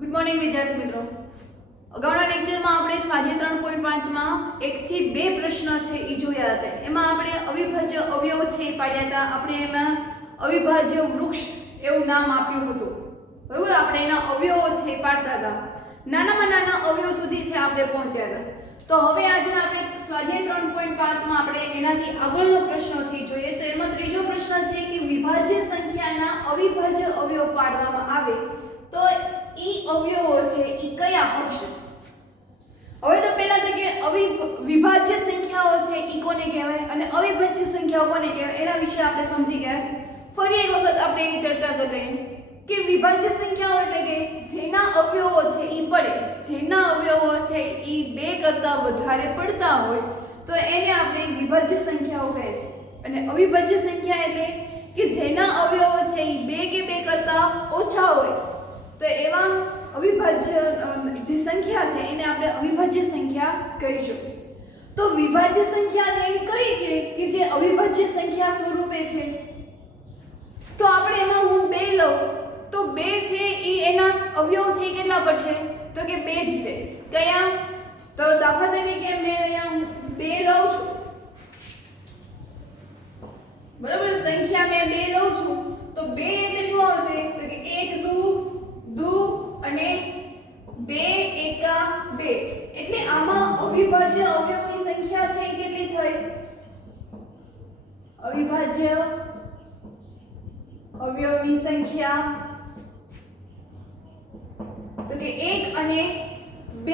Good morning વિદ્યાર્થી મિત્રો. અગાઉના લેક્ચરમાં આપણે સ્વાધ્યાય 3.5 માં 1 થી 2 પ્રશ્ન છે એ જોયા હતા. એમાં આપણે અવિભાજ્ય અવયવ છે એ પાડ્યા હતા. આપણે એમાં અવિભાજ્ય વૃક્ષ એવું નામ આપ્યું હતું. બરાબર, આપણે એના અવયવો છે એ પાડતા હતા. નાનામાં નાના અવયવ સુધી છે આપણે પહોંચ્યા હતા. તો હવે આજે આપણે સ્વાધ્યાય 3.5 માં આપણે એનાથી આગળનો પ્રશ્ન છે જોઈએ. તો એમાં ત્રીજો પ્રશ્ન છે કે વિભાજ્ય સંખ્યાના અવિભાજ્ય અવયવ પાડવામાં આવે તો ઈ અવયવો છે ઈ કયા પડશે. હવે તો પહેલા તો કે વિભાજ્ય સંખ્યાઓ છે ઈ કોને કહેવાય અને અવિભાજ્ય સંખ્યાઓ કોને કહેવાય એના વિશે આપણે સમજી ગયા છે. ફરી એક વખત આપણે એની ચર્ચા કરી લઈએ કે વિભાજ્ય સંખ્યાઓ એટલે કે જેના અવયવો છે ઈ પડે, જેના અવયવો છે ઈ 2 કરતા વધારે પડતા હોય તો એને આપણે વિભાજ્ય સંખ્યાઓ કહે છે. અને અવિભાજ્ય સંખ્યા એટલે કે જેના અવયવો છે ઈ 2 કે 2 કરતા ઓછા હોય તો એવા અવિભાજ્ય જે સંખ્યા છે એને આપણે અવિભાજ્ય સંખ્યા કહીશું. તો વિભાજ્ય સંખ્યા એવી કઈ છે કે જે અવિભાજ્ય સંખ્યા સ્વરૂપે છે. તો આપણે એમાં હું 2 લઉં તો 2 છે એ એના અવયવ છે એ કેટલા પડશે તો કે 2 જ છે. કયા? તો દાખલા તરીકે મેં અહીંયા 2 લઉં છું, બરાબર, સંખ્યા મેં 2 લઉં છું તો 2 એટલે શું આવશે તો કે 1 દુ અને 2 એકા 2 એટલે આમાં અવિભાજ્ય અવયવની સંખ્યા છે એ કેટલી થઈ? અવિભાજ્ય અવયવની સંખ્યા તો કે 1 અને 2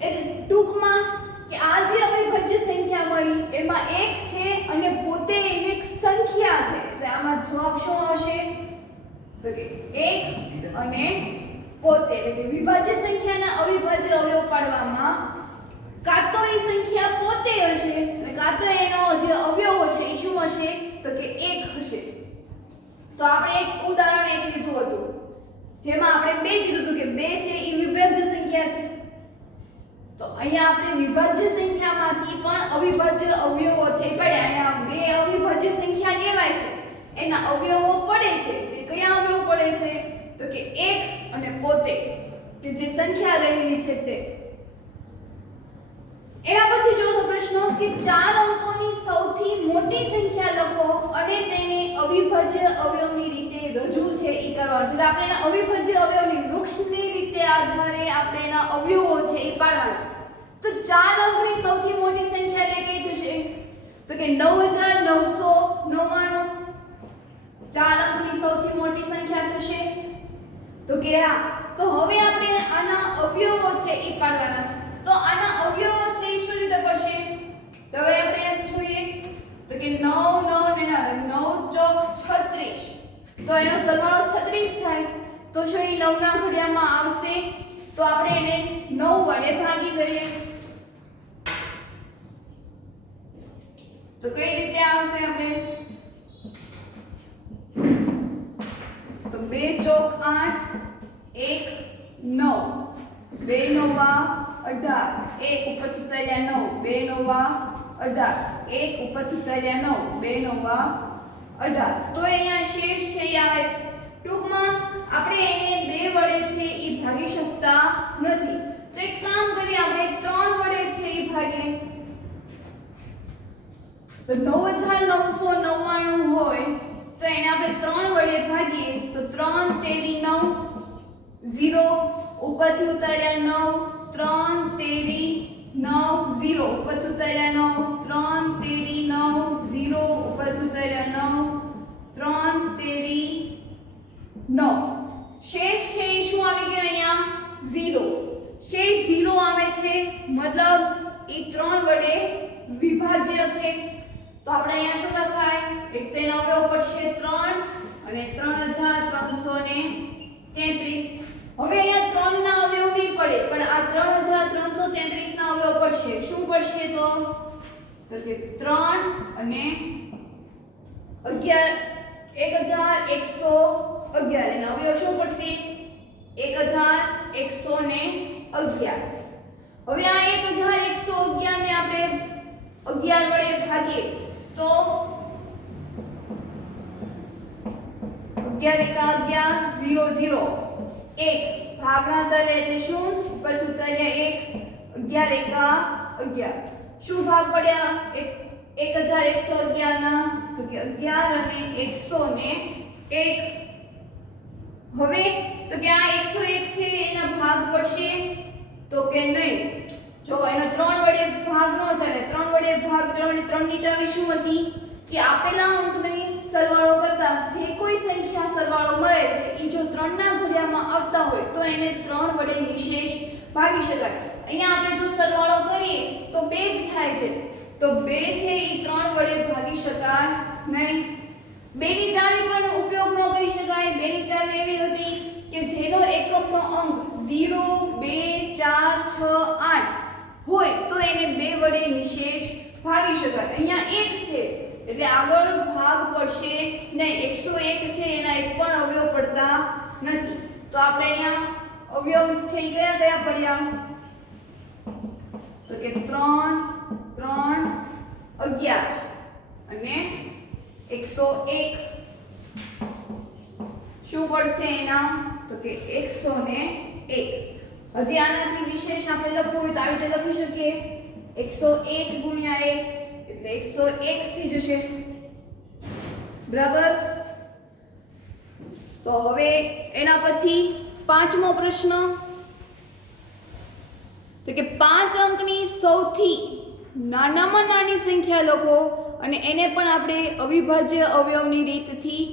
એટલે ટૂંકમાં કે આ જે અવિભાજ્ય સંખ્યા મળી એમાં 1 છે અને પોતે એક સંખ્યા છે. એટલે આમાં જવાબ શું આવશે તો કે 1 અને પોતે. એટલે કે વિભાજ્ય સંખ્યાના અવિભાજ્ય અવયવ પાડવામાં કાં તો એ સંખ્યા પોતે હશે અને કાં તો એનો જે અવયવો છે એ શું હશે તો કે 1 હશે. તો આપણે એક ઉદાહરણ લીધું હતું જેમાં આપણે 2 કીધું હતું કે 2 છે એ વિભાજ્ય સંખ્યા છે. તો અહીંયા આપણે વિભાજ્ય સંખ્યામાંથી પણ અવિભાજ્ય અવયવો છે પડ્યા. અહીંયા 2 અવિભાજ્ય સંખ્યા કહેવાય છે, એના અવયવો પડે છે. તે કયા અવયવો પડે છે તો કે 1 અને પોતે કે જે સંખ્યા રહેલી છે તે. એના પછી ચોથો પ્રશ્ન કે 4 અંકોની સૌથી મોટી સંખ્યા લખો અને તેને અવિભાજ્ય અવયવની રીતે રજૂ છે એ કરવાનું છે. એટલે આપણે એના અવિભાજ્ય અવયવની વૃક્ષની રીતે આધારે આપણે એના અવયવો છે એ પાડવાના છે. તો 4 અંકની સૌથી મોટી સંખ્યા એટલે કઈ થશે તો કે 9999. 4 અંકની સૌથી મોટી સંખ્યા થશે તો કે આ. તો હવે આપણે આના અવયવો છે એ પાડવાના છે. તો આના અવયવો છે એ શું રીતે પડશે તો હવે આપણે જોઈએ તો કે 9 9 ને 9 ચોક 36 તો એનો સરવાળો 36 થાય. તો શું એ 9 ના ઘડિયામાં આવશે તો આપણે એને 9 વડે ભાગી દઈએ તો કઈ રીતે આવશે આપણે તો 2 ચોક 8 1 9 2 નવા 18 1 ઉપરથી ઉતાર્યા 9 2 નવા 18 1 ઉપરથી ઉતાર્યા 9 2 નવા 18. તો અહીંયા શેષ છે એ આવે છે. ટૂંકમાં આપણે એને 2 વડે છે એ ભાગી શકતા નથી. તો એક કામ કરીએ આપણે 3 વડે છે એ ભાગીએ તો 9999 હોય તો એને આપણે 3 વડે ભાગીએ તો 3 તેરી 9 0 ઉપરથી ઉતાર્યા 9 3 તેરી 9 0 ઉપરથી ઉતાર્યા 9 3 તેરી 9 0 ઉપરથી ઉતાર્યા 9 3 તેરી 9. શેષ છે એ શું આવી ગયો અહીંયા 0. શેષ 0 આવે છે મતલબ એ 3 વડે વિભાજ્ય છે. તો આપણે અહીંયા શું લખાય એક તો એનો અવયવ પડશે 3 અને 3333. હવે અહીંયા 3 ના અવયવ નહીં પડે પણ આ 3333 ના અવયવ પડશે. શું પડશે તો કે 3 અને 1111 એનો અવયવ શું પડશે 1111. હવે આ 1111 ને આપણે 11 વડે ભાગીએ તો 11 એકા 11 0 0 1 ભાગ ના ચાલે એટલે શું ઉપરથી ઉતાર્યા 1 11 એકા 11 શું ભાગ પડ્યા 1111 ના તો કે 11 અને 101 હવે તો કે આ 101 છે એના ભાગ પડશે તો કે નહીં જો એનો 3 વડે ભાગ ન ચાલે 3 વડે ભાગ 3 ની ચાવી શું હતી કે આપેલા અંકને સરવાળો કરતા જે કોઈ સંખ્યા સરવાળો મળે છે ઈ જો 3 ના ઘડિયામાં આવતા હોય તો એને 3 વડે નિશેષ ભાગી શકાય અહીંયા આપણે જો સરવાળો કરીએ તો 2 જ થાય છે તો 2 છે ઈ 3 વડે ભાગી શકાય નહીં 2 ની ચાવી પણ ઉપયોગ ન કરી શકાય 2 ની ચાવી એવી હતી કે જેનો એકમનો અંક 0 2 4 6 8 હોય તો એને 2 વડે નિશેષ ભાગી શકાય અહીંયા 1 છે એટલે આગળ ભાગ પડશે નહીં 101 છે એના એક પણ અવયવ પડતા નથી તો આપણે અહીંયા અવયવ છે ઈ કયા કયા પડ્યા તો કે 3 3 11 અને 101 શું પડશે એના તો કે 101 હજી આનાથી વિશેષ આપણે લખવું હોય તો આવી રીતે લખી શકીએ 101 ગુણ્યા 1 એટલે 101 થઈ જશે બરાબર તો હવે એના પછી પાંચમો પ્રશ્ન તો કે 5 અંકની સૌથી નાનામાં નાની સંખ્યા લખો અને એને પણ આપણે અવિભાજ્ય અવયવની રીતથી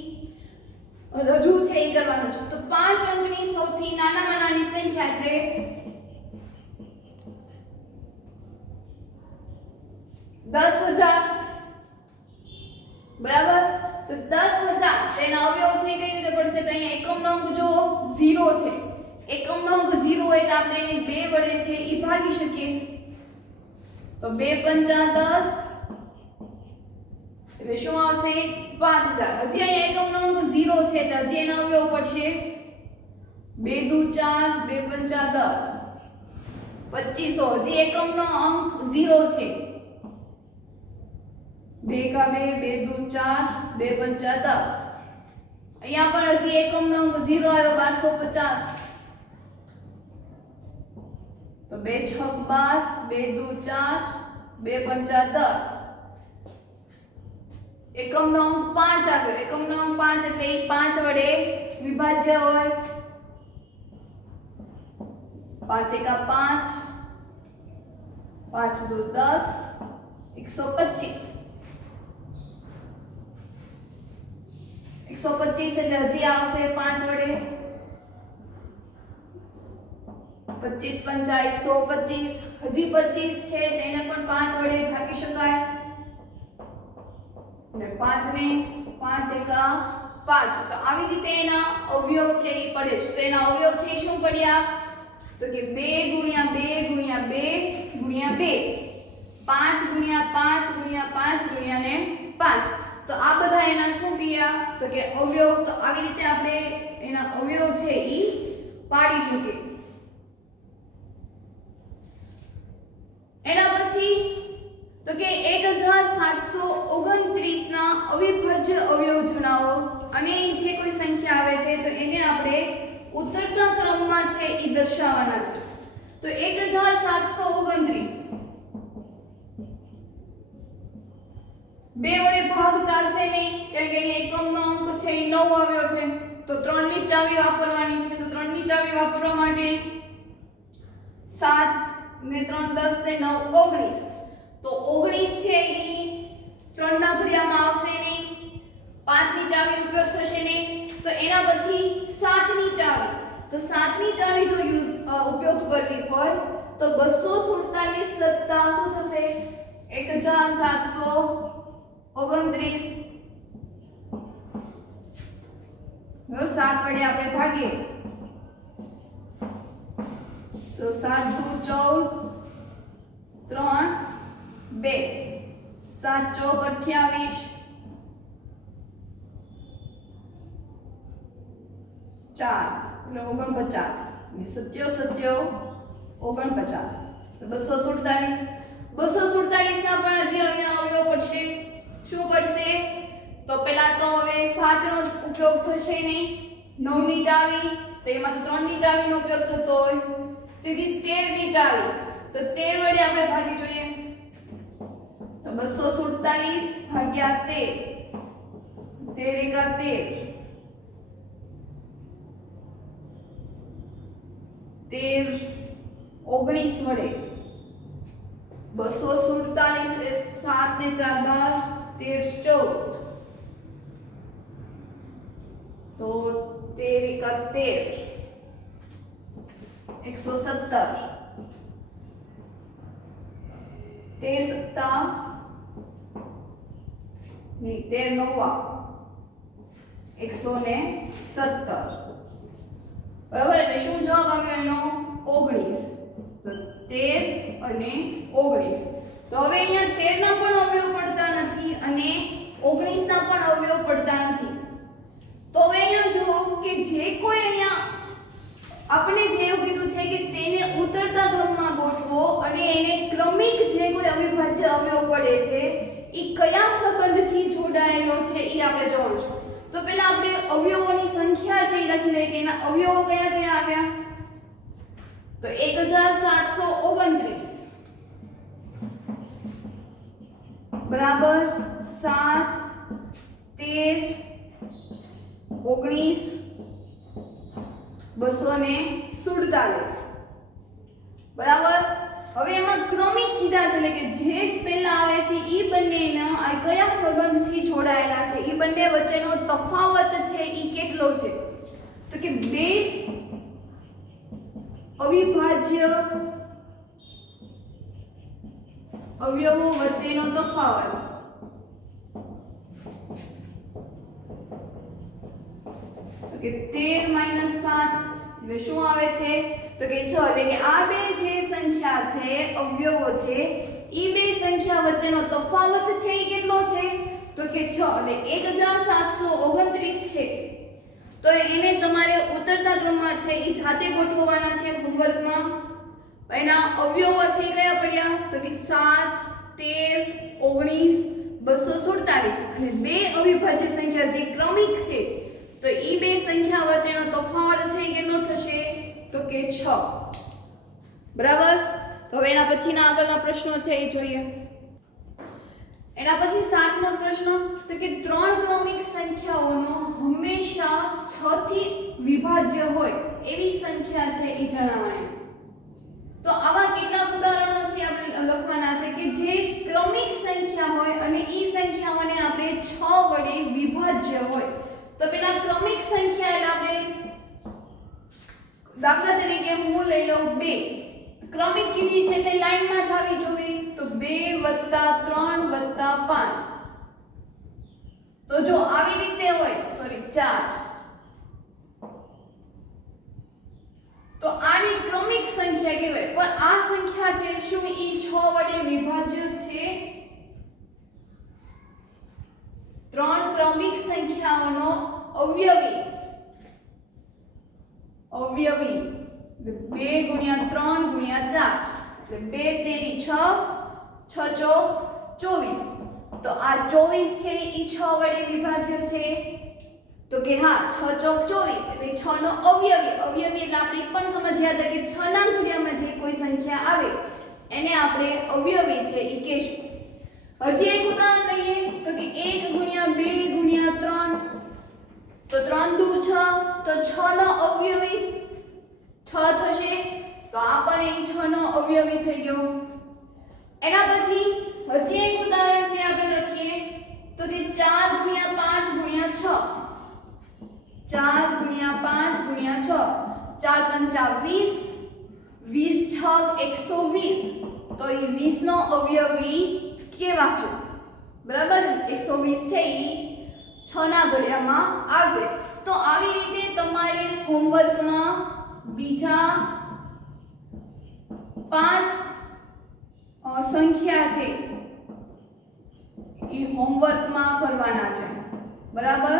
રજૂ છે એ કરવાનું છે તો 5 અંકની સૌથી નાનામાં નાની સંખ્યા એટલે 10000 બરાબર તો 10000 તેના અવયવ છે કઈ રીતે પડશે તો અહીંયા એકમનો અંક જો 0 છે એકમનો અંક 0 હોય એટલે આપણે એને 2 વડે છે ઈ ભાગી શકીએ તો 2 5 10 એટલે શું આવશે 5000 હજી અહીંયા એકમનો અંક 0 છે એટલે હજી એનો અવયવ પડશે 2 દુ 4 2 5 10 2500 હજી એકમનો અંક 0 છે 2 का 2 2 दू 4 2 5 10 અહીંયા પણ હજી એકમનો અંક 0 આવ્યો 1250 તો 2 6 12 2 દુ 4 2 5 10 એકમનો અંક 5 આવ્યો એકમનો અંક 5 એટલે એ 5 વડે વિભાજ્ય હોય 5 એકા 5 5 દુ 10 125 125 એટલે હજી આવશે 5 વડે 25 પંચા 125 હજી 25 છે તેને પણ 5 વડે ભાગી શકાય અને 5 ને 5 એકા 5 તો આવી રીતે એના અવયવ છે એ પડે છે તો એના અવયવ છે શું પડ્યા તો કે 2 ગુણ્યા 2 ગુણ્યા 2 ગુણ્યા 2 5 ગુણ્યા 5 ગુણ્યા 5 ગુણ્યા ને 5 તો આ બધા એના શું થયા તો કે અવયવ તો આવી રીતે આપણે એના અવયવ છે ઈ પાડી શકીએ એના પછી તો કે 1729 ના અવિભાજ્ય અવયવ જણાવો અને જે કોઈ સંખ્યા આવે છે તો એને આપણે ઉતરતા ક્રમમાં છે ઈ દર્શાવવાના છે તો 1729 2 વડે ભાગ ચાલશે નહીં કેમ કે એકમનો અંક છે એ 9 આવ્યો છે તો 3 ની ચાવી વાપરવાની છે તો 3 ની ચાવી વાપરવા માટે 7 ને 3 10 ને 9 19 તો 19 છે એ 3 ના ઘડિયામાં આવશે નહીં 5 ની ચાવી ઉપયોગ થશે નહીં તો એના પછી 7 ની ચાવી તો 7 ની ચાવી જો ઉપયોગ કરવી હોય તો 247 સત્તા શું થશે 1729 નો 7 વડે આપણે ભાગીએ તો 7 દુ 14 3 2 7 ચોક 28 4 એટલે 49 ને 7 49 તો 247 ના પણ હજી અવયવ પડશે શું પડશે તો પહેલા તો હવે 7 નો ઉપયોગ થશે નહીં 9 ની ચાવી તો એમાં તો 3 ની ચાવીનો ઉપયોગ થતો હોય, સીધી 13 ની ચાવી, તો 13 વડે આપણે ભાગી જોઈએ તો 247 ભાગ્યા 13, 13 એકા 13, 13 19 વડે 247 એટલે 7 ને 4 12, 13 14, તો 13 એકા 13, 117, 13 સત્તા નહીં 13 નવા 117, બરાબર. એટલે શું જવાબ આવ્યો એનો 19. તો 13 અને 19. તો હવે અહીંયા 13 ના પણ અવયવ પડતા નથી અને 19 ના પણ અવયવ પડતા નથી. તો હવે અહીંયા જો કે જે કોઈ અહીંયા આપણે જે એવું કીધું છે કે તેને ઉતરતા ક્રમમાં ગોઠવો અને એને ક્રમિક જે કોઈ અવિભાજ્ય અવયવ પડે છે એ કયા સંબંધથી જોડાયેલો છે એ આપણે જોવાનું છે. તો પહેલા આપણે અવયવોની સંખ્યા છે એ લખી લઈએ કે એના અવયવો કયા કયા આવ્યા. તો 1729 બરાબર 7 13 19 247 બરાબર. હવે એમાં ક્રમિક કીધા છે એટલે કે જે પહેલા આવે છે એ બંનેના આ કયા સંબંધથી જોડાયેલા છે, એ બંને વચ્ચેનો તફાવત છે એ કેટલો છે. તો કે બે અવિભાજ્ય અવયવો વચ્ચેનો તફાવત. તો કે 13 - 7 એટલે શું આવે છે તો કે 6. એટલે કે આ બે જે સંખ્યા છે અવયવો છે ઈ બે સંખ્યા વચ્ચેનો તફાવત છે એ કેટલો છે તો કે 6. એટલે 1729 છે. તો એને તમારે ઉતરતા ક્રમમાં છે એ જાતે ગોઠવવાના છે હોમવર્કમાં. એના અવયવો છે કયા પડ્યા તો કે 7 13 19 247 અને બે અવિભાજ્ય સંખ્યા જે ક્રમિક છે તો ઈ બે સંખ્યા વચ્ચેનો તફાવત છે એ કેટલો થશે તો કે 6. બરાબર. તો હવે એના પછીના આગળના પ્રશ્નો છે એ જોઈએ. એના પછી 7મો પ્રશ્ન તો કે ત્રણ ક્રમિક સંખ્યાઓનો હંમેશા 6 થી વિભાજ્ય હોય એવી સંખ્યા છે એ જણાવવાની. તો આવા કેટલાક ઉદાહરણો છે આપણે લખવાના છે કે જે ક્રમિક સંખ્યા હોય અને ઈ સંખ્યાઓને આપણે 6 વડે વિભાજ્ય હોય. તો પેલા ક્રમિક સંખ્યા એટલે આપણે દાખલા તરીકે હું લઈ લઉં 2. ક્રમિક કીધી છે એટલે લાઈનમાં જ આવી જોઈએ. તો 2 + 3 + 5. તો જો આવી રીતે હોય સોરી 4 તો આની ક્રમિક સંખ્યા કહેવાય. પણ આ સંખ્યા છે શું ઈ 6 વડે વિભાજ્ય છે? ત્રણ ક્રમિક સંખ્યાઓનો અવયવી 2 × 3 × 4 એટલે 2 તેરી 6 6 ચોક 24. તો આ 24 છે ઈ 6 વડે વિભાજ્ય છે તો કે હા 6 ચોક 24 એટલે 6 નો અવયવી. અવયવી એટલે આપણે પણ સમજ્યા હતા કે 6 ના ઘડિયામાં જે કોઈ સંખ્યા આવે એને આપણે અવયવી છે ઈ કહેશું. હજી એક ઉદાહરણ લઈએ તો કે 1 × 2 × 3 તો 3 દુ 6 તો 6 નો અવયવી 6 થશે. તો આ પણ એ 6 નો અવયવી થઈ ગયો. એના પછી હજી એક ઉદાહરણ છે આપણે લખીએ તો કે 4 × 5 × 6 4 × 5 × 6 4 પંચા 20 20 છગ 120. તો એ 20 નો અવયવી કેવા છે? બરાબર 120 છે ઈ 6 ના ઘડિયામાં આવશે. તો આવી રીતે તમારે હોમવર્કમાં બીજા 5 સંખ્યા છે ઈ હોમવર્કમાં કરવાના છે. બરાબર.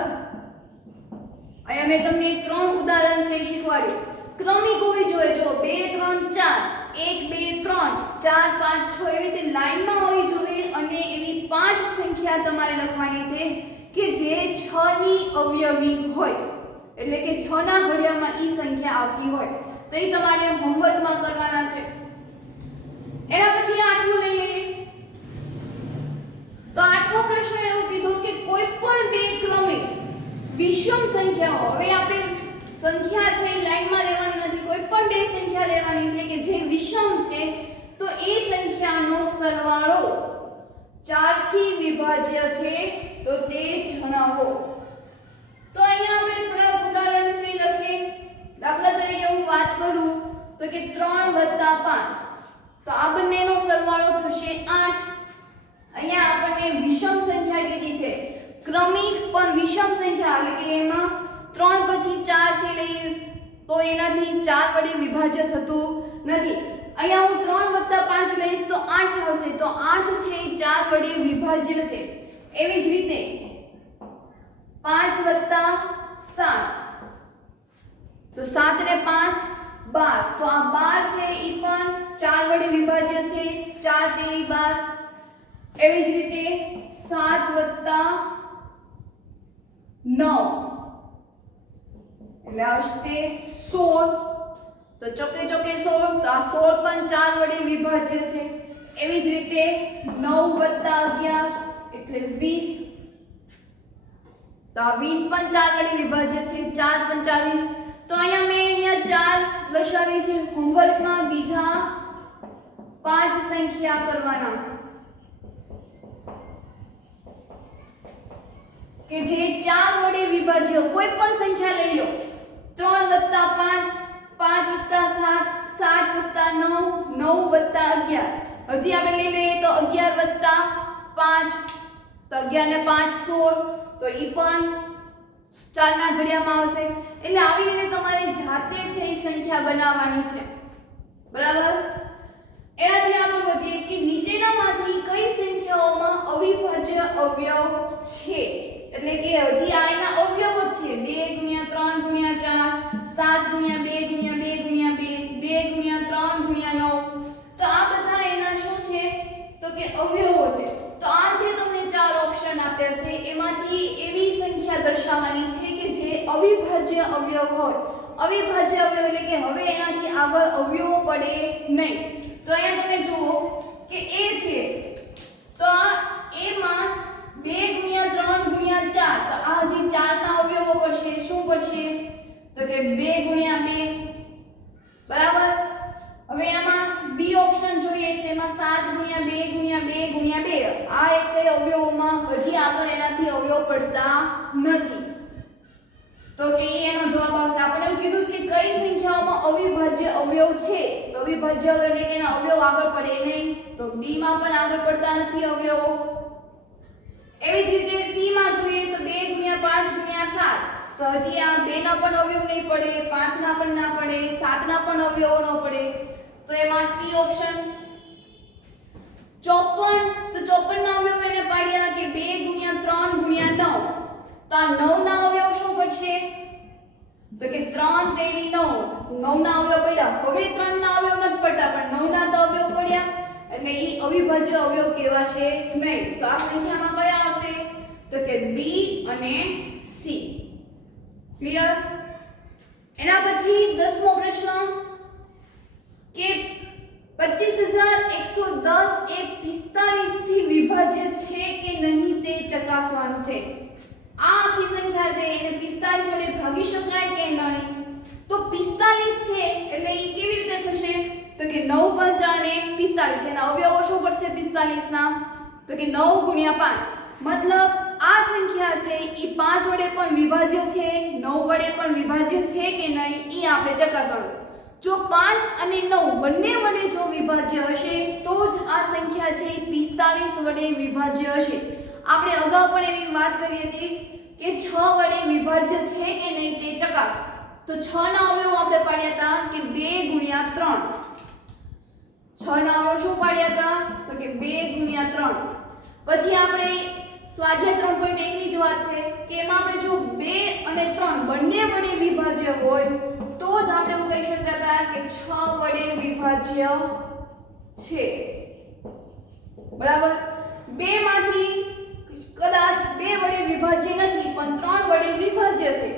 અહીંયા મેં તમને 3 ઉદાહરણ છે શીખવાડ્યું. ક્રમિક હોવી જોઈએ. જો 2 3 4 1 2 3 4 5 6 એવી રીતે લાઈનમાં હોવી જોઈએ અને એવી 5 સંખ્યા તમારે લખવાની છે કે જે 6 ની અવયવી હોય. એટલે કે 6 ના ઘડિયામાં ઈ સંખ્યા આવતી હોય તો એ તમારે હોમવર્કમાં કરવાના છે। એના પછી 8મું લઈ લઈએ તો 8મો પ્રશ્ન એવો કીધો કે કોઈ પણ બે ક્રમિક વિષમ સંખ્યાઓ, હવે આપણે સંખ્યા છે લાઈનમાં લેવાની નથી, કોઈ પણ બે સંખ્યા લેવાની છે કે જે વિષમ છે તો એ સંખ્યાનો સરવાળો 4 થી વિભાજ્ય છે તો તે જણાવો। તો અહીંયા આપણે થોડા ઉદાહરણ છે લખીએ। દાખલા તરીકે હું વાત કરું તો કે 3 + 5 તો આ બંનેનો સરવાળો થશે 8। અહીંયા આપણને વિષમ સંખ્યા કીધી છે, ક્રમિક પણ વિષમ સંખ્યા એટલે કે એમાં 3 પછી 4 છે લઈએ તો એનાથી 4 વડે વિભાજ્ય થતું નથી। અહીંયા હું 3 + 5 લઈશ તો 8 આવશે, તો 8 છે 4 વડે વિભાજ્ય છે। એવી જ રીતે 5 + 7 તો 7 ને 5 12 તો આ 12 છે ઈ પણ 4 વડે વિભાજ્ય છે, 4 તેરી 12। એવી જ રીતે 7 + 9 એટલે આવશે 16 તો ચોકે ચોકે 16 તો આ 16 પણ 4 વડે વિભાજ્ય છે। એવી જ રીતે 9 + 11 એટલે 20 તો આ 20 પણ 4 વડે વિભાજ્ય છે, 4 × 40 તો અહીંયા 4 દર્શાવી છે। હોમવર્કમાં બીજા 5 સંખ્યા કરવાના કે જે 4 વડે વિભાજ્ય કોઈ પણ સંખ્યા લઈ લો, 3 + 5 5 + 7 7 + 9 9 + 11 હજી આપણે લઈ લઈએ તો 11 + 5 તો 11 ને 5 16 તો ઈ પણ 4 ના ઘડિયામાં આવશે। એટલે આવી રીતે તમારે જાતે છે એ સંખ્યા બનાવવાની છે, બરાબર। એનાથી આગળ વધીએ કે નીચેનામાંથી કઈ સંખ્યાઓમાં અવિભાજ્ય અવયવ છે, એટલે કે હજી આ એના અવયવો છે 2 × 3 × 4 7 × 2 × 2 × 2 2 × 3 × 9 તો આ બધા એના શું છે તો કે અવયવો છે। તો આ જે તમને 4 ઓપ્શન આપ્યા છે એમાંથી એવી સંખ્યા દર્શાવવાની છે કે જે અવિભાજ્ય અવયવ હોય। અવિભાજ્ય અવયવ એટલે કે હવે એનાથી આગળ અવયવો પડે નહીં। તો અહીંયા તમે જુઓ કે a છે તો આ a માં 2 × 3 × 4 તો આ હજી 4 ના અવયવો પડશે, શું પડશે તો કે 2 × 2 બરાબર। હવે આમાં બી ઓપ્શન જોઈએ તેમાં 7 × 2 × 2 × 2 આ એક અવયવોમાં હજી આગળ એનાથી અવયવ પડતા નથી તો કે એનો જવાબ આવશે। આપણે એવું કીધું છે કે કઈ સંખ્યાઓમાં અવિભાજ્ય અવયવ છે, તો અવિભાજ્ય અવયવ એટલે કે એના અવયવ આગળ પડે નહીં, તો બી માં પણ આગળ પડતા નથી અવયવો। એવી જ રીતે સી માં જોઈએ તો 2 × 5 × 7 તો હજી આ 2 ના પણ અવયવ નહીં પડે, 5 ના પણ ના પડે, 7 ના પણ અવયવો ન પડે તો એમાં સી ઓપ્શન। 54 તો 54 ના અવયવ એને પાડ્યા કે 2 × 3 × 9 તો આ 9 ના અવયવ શું પડશે તો કે 3 તેરી 9 9 ના અવયવ પડ્યા। હવે 3 ના અવયવ નથી પડતા પણ 9 ના તો અવયવ પડ્યા એટલે ઈ અવિભાજ્ય અવયવ કહેવાશે નહીં। તો આ સંખ્યામાં કયા આવશે તો કે બી અને સી। ક્લિયર। એના પછી 10મો પ્રશ્ન કે 25110 એ 45 થી વિભાજ્ય છે કે નહીં તે ચકાસવાનું છે। આ આખી સંખ્યા છે એને 45 વડે ભાગી શકાય કે નહીં તો 45 છે એટલે ઈ કેવી રીતે થશે તો કે 9 × 5 અને 45 એના અવયવો શું પડશે 45 ના તો કે 9 × 5 મતલબ આ સંખ્યા છે ઈ 5 વડે પણ વિભાજ્ય છે, 9 વડે પણ વિભાજ્ય છે કે નહીં ઈ આપણે ચકાસવાનું। જો 5 અને 9 બંને વડે જો વિભાજ્ય હશે તો જ આ સંખ્યા છે 45 વડે વિભાજ્ય હશે। આપણે અગાઉ પણ એવી વાત કરી હતી કે 6 વડે વિભાજ્ય છે કે નહીં તે ચકાસો તો 6 ના અવયવો આપણે પાડ્યા હતા કે 2 × 3 6 ના અવયવ શું પાડ્યા હતા તો કે 2 × 3 પછી આપણે સ્વાધ્યાય 3.1 ની જ વાત છે કે એમાં આપણે જો 2 અને 3 બંને વડે વિભાજ્ય હોય તો જ આપણે એવું કહી શકતા હતા કે 6 વડે વિભાજ્ય છે, બરાબર। 2 માંથી કદાચ 2 વડે વિભાજ્ય નથી પણ 3 વડે વિભાજ્ય છે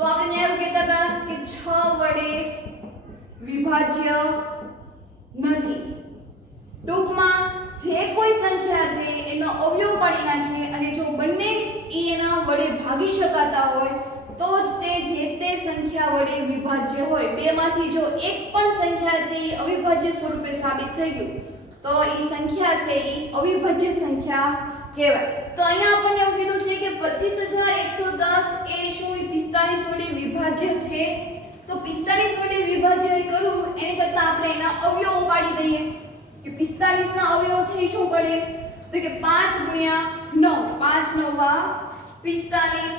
તો આપણે ત્યાં એવું કહેતા હતા કે 6 વડે વિભાજ્ય નથી. ટૂંકમાં જે કોઈ સંખ્યા છે એનો અવયવ પાડી નાખીએ અને જો બંને એના વડે ભાગી શકાતા હોય તો જ તે સંખ્યા વડે વિભાજ્ય હોય. બેમાંથી જો એક પણ સંખ્યા છે એ અવિભાજ્ય સ્વરૂપે સાબિત થઈ ગયું તો એ સંખ્યા છે એ અવિભાજ્ય સંખ્યા કહેવાય. તો અહીંયા આપણને એવું કીધું છે કે 25110 એ શું 45 વડે વિભાજ્ય છે. તો 45 વડે વિભાજ્ય કરું એને કરતા આપણે એના અવયવો પાડી દઈએ કે 45 ના અવયવો છે શું પડે તો કે 5 ગુણ્યા 9 5 9 45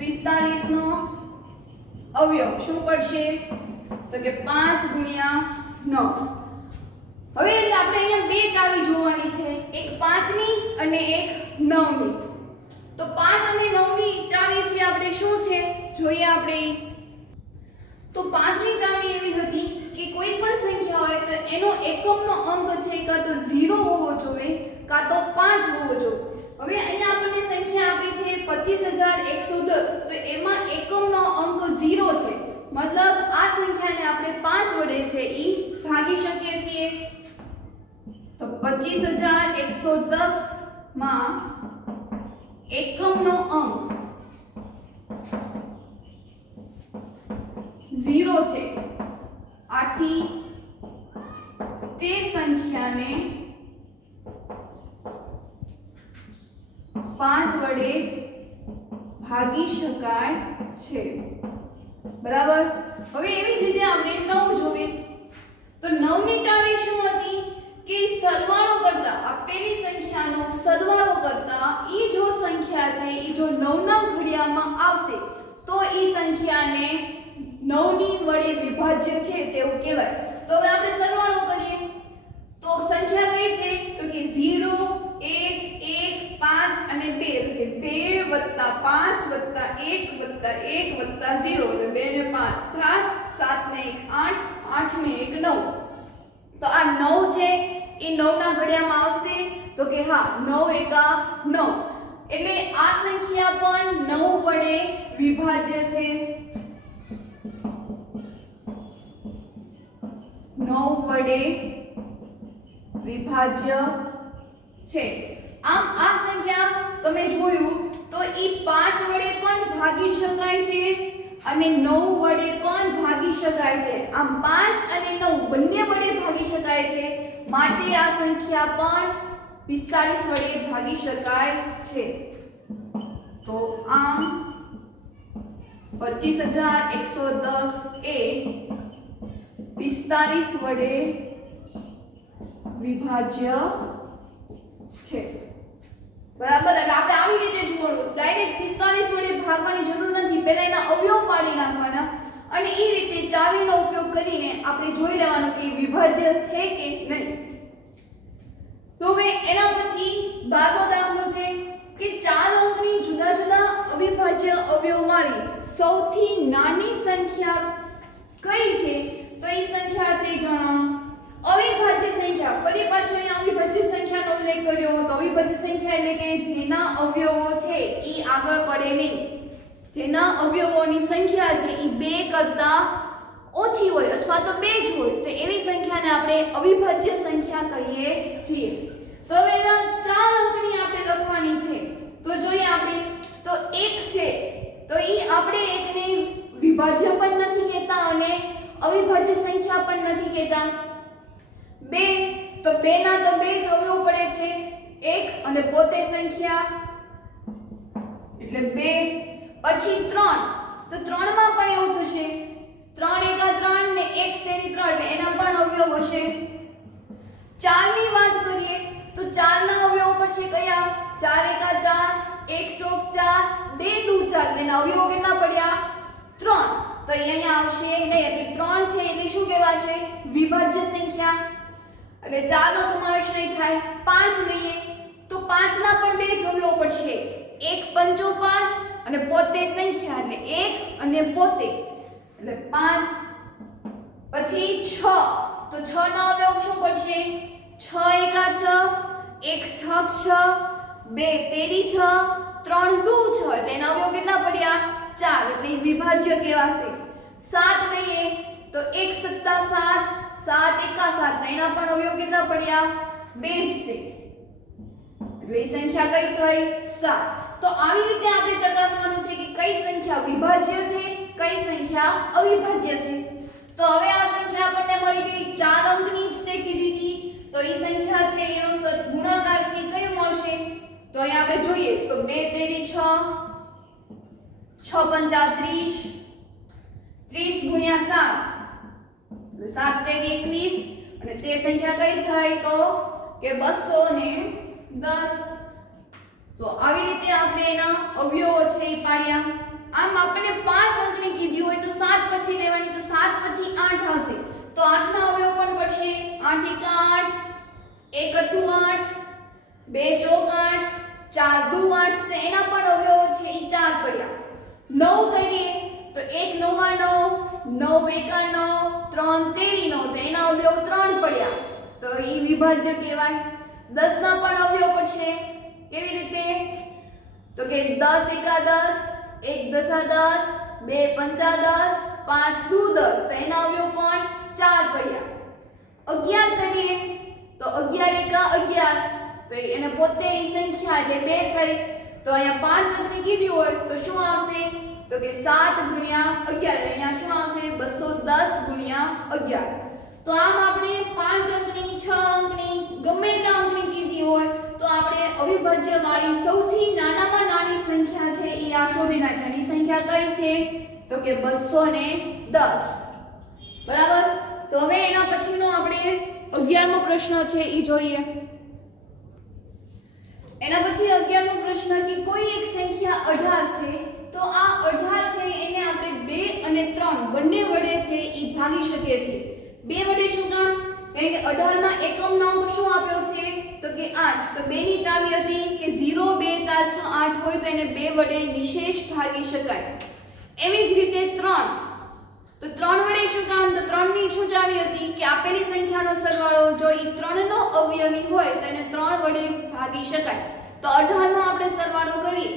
45 નો અવયવ શું પડશે તો કે 5 ગુણ્યા 9. હવે આપણે અહીંયા બે ચાવી જોવાની છે, એક 5 ની અને એક 9 ની. તો 5 અને 9 ની ચાવી છે આપણે શું છે જોઈએ આપણે. તો 5 ની ચાવી એવી હતી કે કોઈ પણ સંખ્યા હોય તો એનો એકમનો અંક છે કાં તો 0 હોવો જોઈએ કાં તો 5 હોવો જોઈએ. હવે અહીંયા આપણને સંખ્યા આપી છે 25110 તો એમાં એકમનો અંક 0 છે, મતલબ આ સંખ્યાને આપણે 5 વડે છે ઈ ભાગી શકીએ છીએ. તો 25110 માં એકમનો અંક 0 છે, આથી તે સંખ્યાને 5 વડે ભાગી શકાય છે. બરાબર. હવે એવી જ રીતે આપણે 9 જોઈએ. તો 9 ની ચાવી શું હતી કે સરવાળો કરતા આપેલી સંખ્યાનો સરવાળો કરતા ઈ જો સંખ્યા છે ઈ જો 9 ના ઘડિયામાં આવશે તો ઈ સંખ્યાને 9 ની વડે વિભાજ્ય છે તેવું કહેવાય. તો હવે આપણે સરવાળો કરીએ તો સંખ્યા કઈ છે તો કે 0 1 1 5 અને 2 એટલે 2 + 5 + 1 + 1 + 0 એટલે 2 ને 5 7 7 ને 1 8 8 ને 1 9. તો આ 9 છે એ 9 ના ઘડિયામાં આવશે તો કે હા 9 એકા 9 એટલે આ સંખ્યા પણ 9 વડે વિભાજ્ય છે. 9 વડે વિભાજ્ય છે. આમ આ સંખ્યા તમે જોયું તો ઈ 5 વડે પણ ભાગી શકાય છે અને 9 વડે પણ ભાગી શકાય છે. આમ 5 અને 9 બંને વડે ભાગી શકાય છે, માટે આ સંખ્યા પણ 45 વડે ભાગી શકાય છે. તો આમ 25110 એ 45 વડે વિભાજ્ય છે. બરાબર. એટલે આપણે આવી રીતે જોવાનું, ડાયરેક્ટ 45 વડે ભાગવાની જરૂર નથી, પહેલા એના અવયવ પાડી નાખવાના અને એ રીતે ચાવીનો ઉપયોગ કરીને આપણે જોઈ લેવાનું કે વિભાજ્ય છે કે નહીં. તો હવે એના પછી 12મો દાખલો છે કે 4 અંકની જુદા જુદા અવિભાજ્ય અવયવવાળી સૌથી નાની સંખ્યા કઈ છે તો એ સંખ્યા છે જણાવો. અવિભાજ્ય સંખ્યા, ફરી પાછો અહીંયા અવિભાજ્ય સંખ્યાનો ઉલ્લેખ કર્યો તો અવિભાજ્ય સંખ્યા એટલે કે જેના અવયવો છે એ આગળ પડે નહીં, જેના અવયવોની સંખ્યા છે એ 2 કરતા ઓછી હોય અથવા તો 2 જ હોય તો એવી સંખ્યાને આપણે અવિભાજ્ય સંખ્યા કહીએ છીએ. તો હવે એના 4 અંકની આપણે લખવાની છે. તો જોઈએ આપણે તો 1 છે તો એ આપણે એકને વિભાજ્ય પણ નથી કહેતા અને અવિભાજ્ય સંખ્યા પણ નથી કહેતા. 2 તો 2 ના તો 2 જ અવયવ પડે છે, 1 અને પોતે સંખ્યા એટલે 2. પછી 3 તો 3 માં પણ એવું થશે, 3 એકા 3 ને 1 તેરી 3 એટલે એના પણ અવયવ હશે. 4 ની વાત કરીએ તો 4 ના અવયવ પડશે કયા 4 એકા 4 1 ચોક 4 2 દુ 4 એટલે એના અવયવ કેટલા પડ્યા 3. તો અહીંયા આવશે નહીં એટલે 3 છે એટલે શું કહેવાશે વિભાજ્ય સંખ્યા. એટલે 4 નો સમાવેશ નહીં થાય. 5 લઈએ તો 5 ના પણ 2 જ અવયવ પડશે, 1 પંચો 5 અને પોતે સંખ્યા એટલે 1 અને પોતે એટલે 5. પછી 6 તો 6 ના અવયવ શું પડશે 6 એકા 6 1 6 6 2 તેરી 6 3 દુ 6 એટલે એના અવયવ કેટલા પડ્યા 4 એટલે ઈ વિભાજ્ય કહેવાશે 7 લઈએ તો 1 સત્તા 7 7 એકા 7 એના પણ અવયવ કેટલા પડ્યા 2 જ તે એટલે ઈ સંખ્યા કઈ થઈ 7 તો આવી રીતે આપણે ચકાસવાનું છે કે કઈ સંખ્યા વિભાજ્ય છે કઈ સંખ્યા અવિભાજ્ય છે તો હવે આ સંખ્યા આપણને મળી ગઈ 4 અંકની જ તે કીધી હતી તો ઈ સંખ્યા છે એનો ગુણાકાર છે કયો મળશે તો અહીં આપણે જોઈએ તો 2 તેરી 6 6 પંચા 30 30 ગુણ્યા 7 7 તેરી 21 અને તે સંખ્યા કઈ થઈ તો કે 210 તો આવી રીતે આપણે એના અવયવો છે એ પાડ્યા આમ આપણે 5 અંકની કીધી હોય તો 7 પછી લેવાની તો 7 પછી 8 આવશે તો 8 ના અવયવ પણ પડશે 8 એકા 8 1 અઠ્ઠું 8 2 ચોક 8 4 દુ 8 તો એના પણ અવયવો છે એ 4 પડ્યા 9 કરીએ તો 1 નવા 9 9 એકા 9 3 તેરી 9 તો એના અવયવ 3 પડ્યા તો એ વિભાજ્ય કહેવાય 10 ના પણ અવયવ પડશે કેવી રીતે તો કે 10 એકા 10 1 દસા 10 2 પંચા 10 5 દુ 10 તો એના અવયવ પણ 4 પડ્યા 11 કરીએ તો 11 એકા 11 તો એને પોતે ઈ સંખ્યા એટલે 2 થઈ તો અહીંયા 5 અંકની કીધી હોય તો શું આવશે તો કે 7 ગુણ્યા 11 અહીંયા શું આવશે 210 ગુણ્યા 11 તો આમ આપણે 5 અંકની 6 અંકની ગમે એટલા અંકની કીધી હોય તો આપણે અવિભાજ્ય વાળી સૌથી નાનામાં નાની સંખ્યા છે એ આ શોધી નાખવાની સંખ્યા કઈ છે તો કે 210 બરાબર તો હવે એના પછીનો આપણે 11મો પ્રશ્ન છે એ જોઈએ એના પછી 11મો પ્રશ્ન કે કોઈ એક સંખ્યા 18 છે તો આ 18 છે એને આપણે 2 અને 3 બંને વડે છે એ ભાગી શકીએ છીએ 2 વડે શું કામ કારણ કે 18 માં એકમનો અંક શું આપ્યો છે તો કે 8 તો 2 ની ચાવી હતી કે 0 2 4 6 8 હોય તો એને 2 વડે નિશેષ ભાગી શકાય એવી જ રીતે 3 તો 3 વડે શું કામ તો 3 ની શું ચાવી હતી કે આપેલી સંખ્યાનો સરવાળો જો ઈ 3 નો અવયવી હોય તો એને 3 વડે ભાગી શકાય તો 18 નો આપણે સરવાળો કરીએ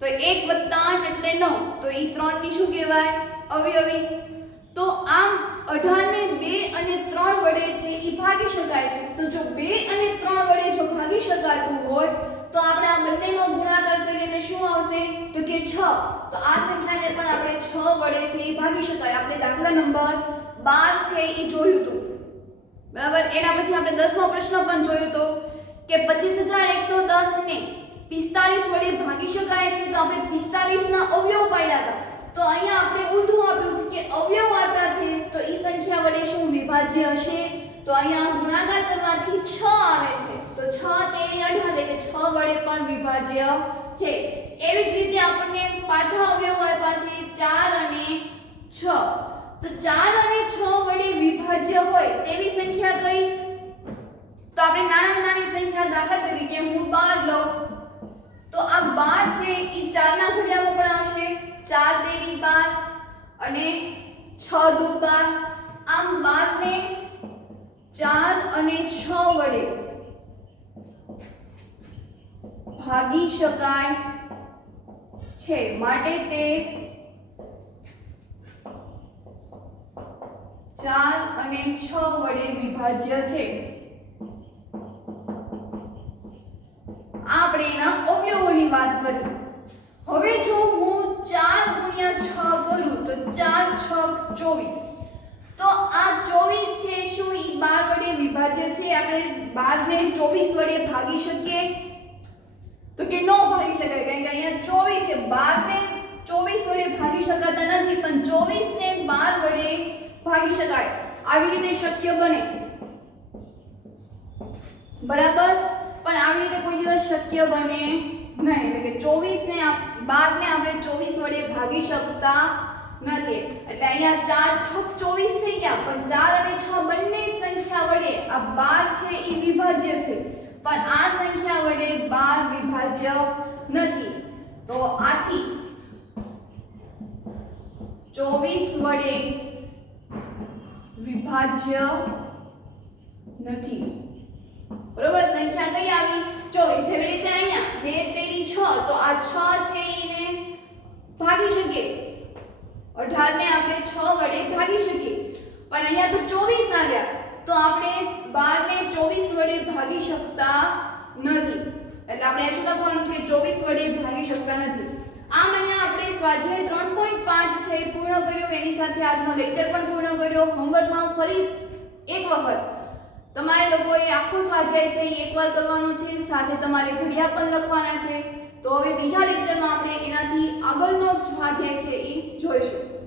તો 1 + 8 એટલે 9 તો ઈ 3 ની શું કહેવાય અવયવી તો આમ 18 ને 2 અને 3 વડે છે ઈ ભાગી શકાય છે તો જો 2 અને 3 વડે જો ભાગી શકાતું હોય તો આપણે આ બંનેનો ગુણાકાર કરીને શું આવશે તો કે 6 તો આ સંખ્યાને પણ આપણે 6 વડે છે ઈ ભાગી શકાય આપણે દાખલા નંબર 12 છે ઈ જોયું હતું બરાબર એના પછી આપણે 10મો પ્રશ્ન પણ જોયો તો કે 25110 ને 45 વડે ભાગી શકાય છે તો આપણે 45 ના અવયવ પાડ્યા હતા તો અહીંયા આપણે ઊંધું આપ્યું છે કે અવયવ આપ્યા છે તો ઈ સંખ્યા વડે શું વિભાજ્ય હશે તો અહીંયા ગુણાકાર કરવાથી 6 આવે છે તો 6 તેરી 18 એટલે 6 વડે પણ વિભાજ્ય છે એવી જ રીતે આપણને પાછા અવયવ આપ્યા છે 4 અને 6 તો 4 અને 6 વડે વિભાજ્ય હોય તેવી સંખ્યા કઈ તો આપણે નાનામાં નાની સંખ્યા દાખલા તરીકે હું 12 લઉં તો આ 12 છે ઈ 4 ના ઘડિયામાં પણ આવશે 4 તેરી 12 અને 6 દુ 12 આમ 12 ને 4 અને 6 વડે ભાગી શકાય છે માટે તે 4 અને 6 વડે વિભાજ્ય છે આપણે એના અવયવોની વાત કરી હવે જો હું 4 ગુણ્યા 6 કરું તો 4 6 24 તો આ 24 છે શું ઈ 12 વડે વિભાજ્ય છે આપણે 12 ને 24 વડે ભાગી શકીએ તો કે નો ભાગી શકાય કારણ કે અહીંયા 24 છે 12 ને 24 વડે ભાગી શકાતા નથી પણ 24 ને 12 વડે ભાગી શકાય આવી રીતે શક્ય બને બરાબર પણ આવી રીતે કોઈ દિવસ શક્ય બને નહીં એટલે કે 24 ને 12 ને આપણે 24 વડે ભાગી શકતા નથી એટલે અહીંયા 4 6 24 થઈ ગયા પણ 4 અને 6 બંને સંખ્યા વડે આ 12 છે એ વિભાજ્ય છે પણ આ સંખ્યા વડે 12 વિભાજ્ય નથી તો આથી 24 વડે વિભાજ્ય નથી બરોબર સંખ્યા કઈ આવી 24 જેવી રીતે અહીંયા 2 તેરી 6 તો આ 6 છે એને ભાગી શકીએ 18 ને આપણે 6 વડે ભાગી શકીએ પણ અહીંયા તો 24 આવ્યા તો આપણે 12 ને 24 વડે ભાગી શકતા નથી એટલે આપણે શું લખવાનું છે 24 વડે ભાગી શકતા નથી આમ અહીંયા આપણે સ્વાધ્યાય 3.5 છે પૂર્ણ કર્યો એની સાથે આજનો લેક્ચર પણ પૂર્ણ કર્યો હોમવર્કમાં ફરી એક વખત તમારે લોકોએ આખો સ્વાધ્યાય છે એ એકવાર કરવાનો છે સાથે તમારે ઘડિયા પણ લખવાના છે તો હવે બીજા લેક્ચરમાં આપણે એનાથી આગળનો સ્વાધ્યાય છે એ જોઈશું